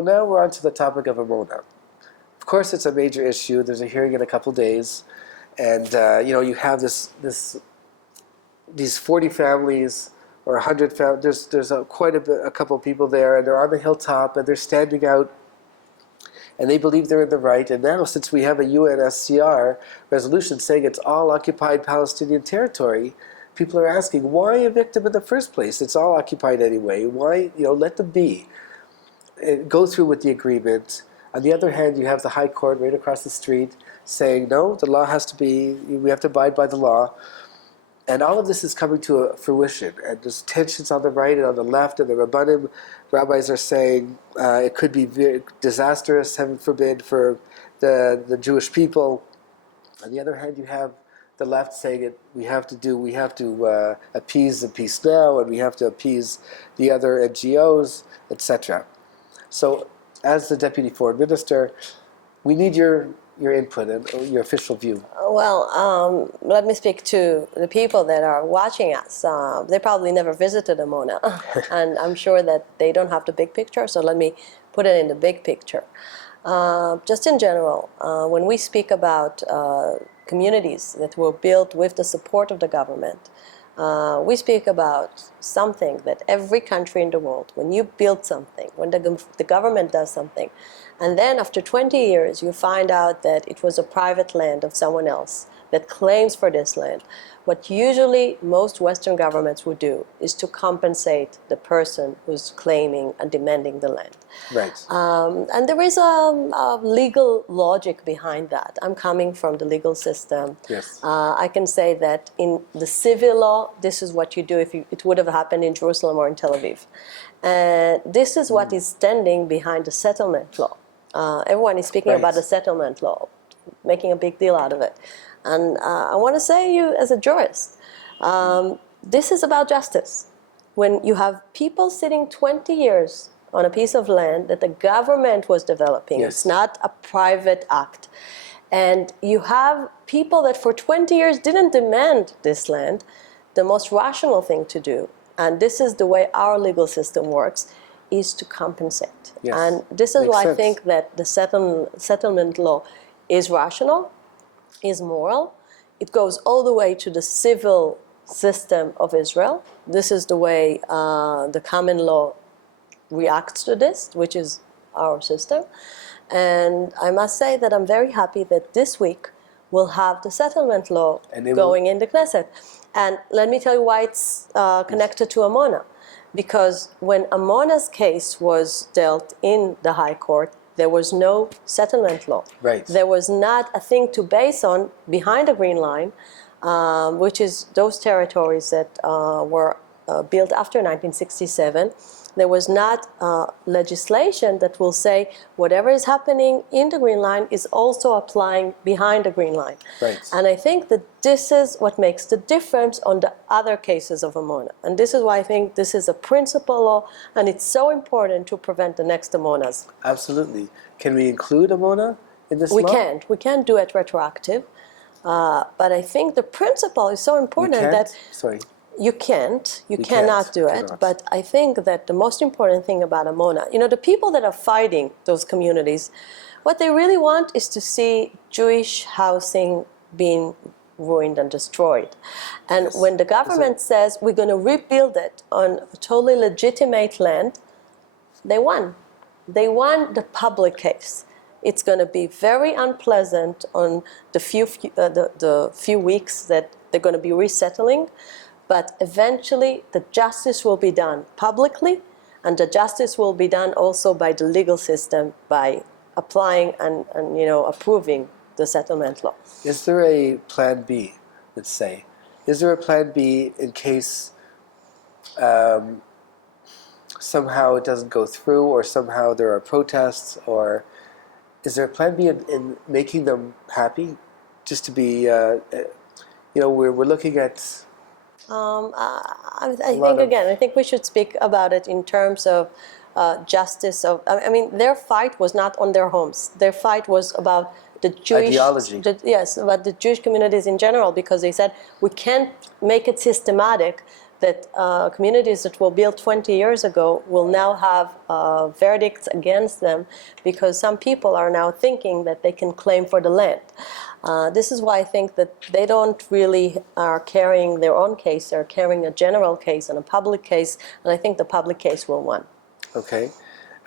Well, now we're on to the topic of Amona. Of course, it's a major issue. There's a hearing in a couple days, and you have these 40 families or 100 families. There's a couple of people there, and they're on the hilltop, and they're standing out, and they believe they're in the right. And now, since we have a UNSCR resolution saying it's all occupied Palestinian territory, people are asking, why evict them in the first place? It's all occupied anyway. Why, let them be. Go through with the agreement. On the other hand, you have the High Court right across the street saying, no, the law has to be, we have to abide by the law. And all of this is coming to a fruition. And there's tensions on the right and on the left, and the Rabbanim, rabbis are saying it could be very disastrous, heaven forbid, for the Jewish people. On the other hand, you have the left saying we have to appease the peace now, and we have to appease the other NGOs, etc. So, as the Deputy Foreign Minister, we need your input and your official view. Well, let me speak to the people that are watching us. They probably never visited Amona, and I'm sure that they don't have the big picture, so let me put it in the big picture. Just in general, when we speak about communities that were built with the support of the government, we speak about something that every country in the world, when you build something, when the government does something, and then after 20 years you find out that it was a private land of someone else that claims for this land, what usually most Western governments would do is to compensate the person who's claiming and demanding the land. Right. And there is a legal logic behind that. I'm coming from the legal system. Yes. I can say that in the civil law, this is what you do if it would have happened in Jerusalem or in Tel Aviv. And this is what is standing behind the settlement law. Everyone is speaking about the settlement law, making a big deal out of it. And I want to say you, as a jurist, this is about justice. When you have people sitting 20 years on a piece of land that the government was developing, it's not a private act, and you have people that for 20 years didn't demand this land, the most rational thing to do, and this is the way our legal system works, is to compensate. Yes. And this is why sense. I think that the settlement law is rational, is moral. It goes all the way to the civil system of Israel. This is the way the common law reacts to this, which is our system. And I must say that I'm very happy that this week we'll have the settlement law going in the Knesset. And let me tell you why it's connected to Amona. Because when Amona's case was dealt in the High Court, there was no settlement law. Right. There was not a thing to base on behind the Green Line, which is those territories that were built after 1967. There was not legislation that will say whatever is happening in the Green Line is also applying behind the Green Line. Right. And I think that this is what makes the difference on the other cases of Amona. And this is why I think this is a principal law, and it's so important to prevent the next Amonas. Absolutely. Can we include Amona in this We law? can't. We can't do it retroactive. But I think the principle is so important that you can't. You cannot do it. But I think that the most important thing about Amona, the people that are fighting those communities, what they really want is to see Jewish housing being ruined and destroyed. And when the government says we're going to rebuild it on a totally legitimate land, they won. They won the public case. It's going to be very unpleasant on the few weeks that they're going to be resettling, but eventually the justice will be done publicly, and the justice will be done also by the legal system by applying and approving the settlement law. Is there a plan B, let's say? Is there a plan B in case somehow it doesn't go through, or somehow there are protests, or is there a plan B in making them happy? Just to be, we're looking at... I think we should speak about it in terms of justice. Their fight was not on their homes. Their fight was about the Jewish ideology. About the Jewish communities in general, because they said we can't make it systematic that communities that were built 20 years ago will now have verdicts against them because some people are now thinking that they can claim for the land. This is why I think that they don't really are carrying their own case. They're carrying a general case and a public case, and I think the public case will win. Okay.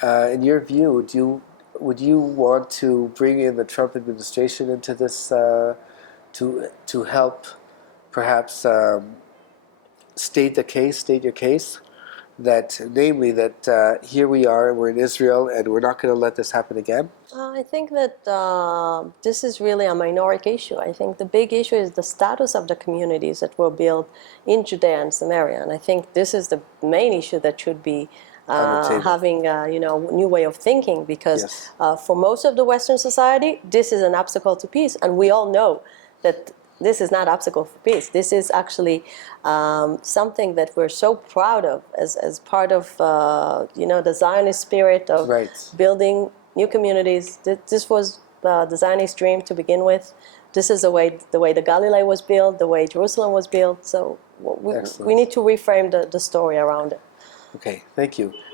In your view, would you want to bring in the Trump administration into this to help perhaps state your case, that namely that here we are, we're in Israel, and we're not going to let this happen again? I think that this is really a minority issue. I think the big issue is the status of the communities that were built in Judea and Samaria, and I think this is the main issue that should be having a new way of thinking, because yes. For most of the Western society, this is an obstacle to peace, and we all know that this is not obstacle for peace. This is actually something that we're so proud of as part of the Zionist spirit of building new communities. This was the Zionist dream to begin with. This is the way the Galilee was built, the way Jerusalem was built. So we need to reframe the story around it. Okay, thank you.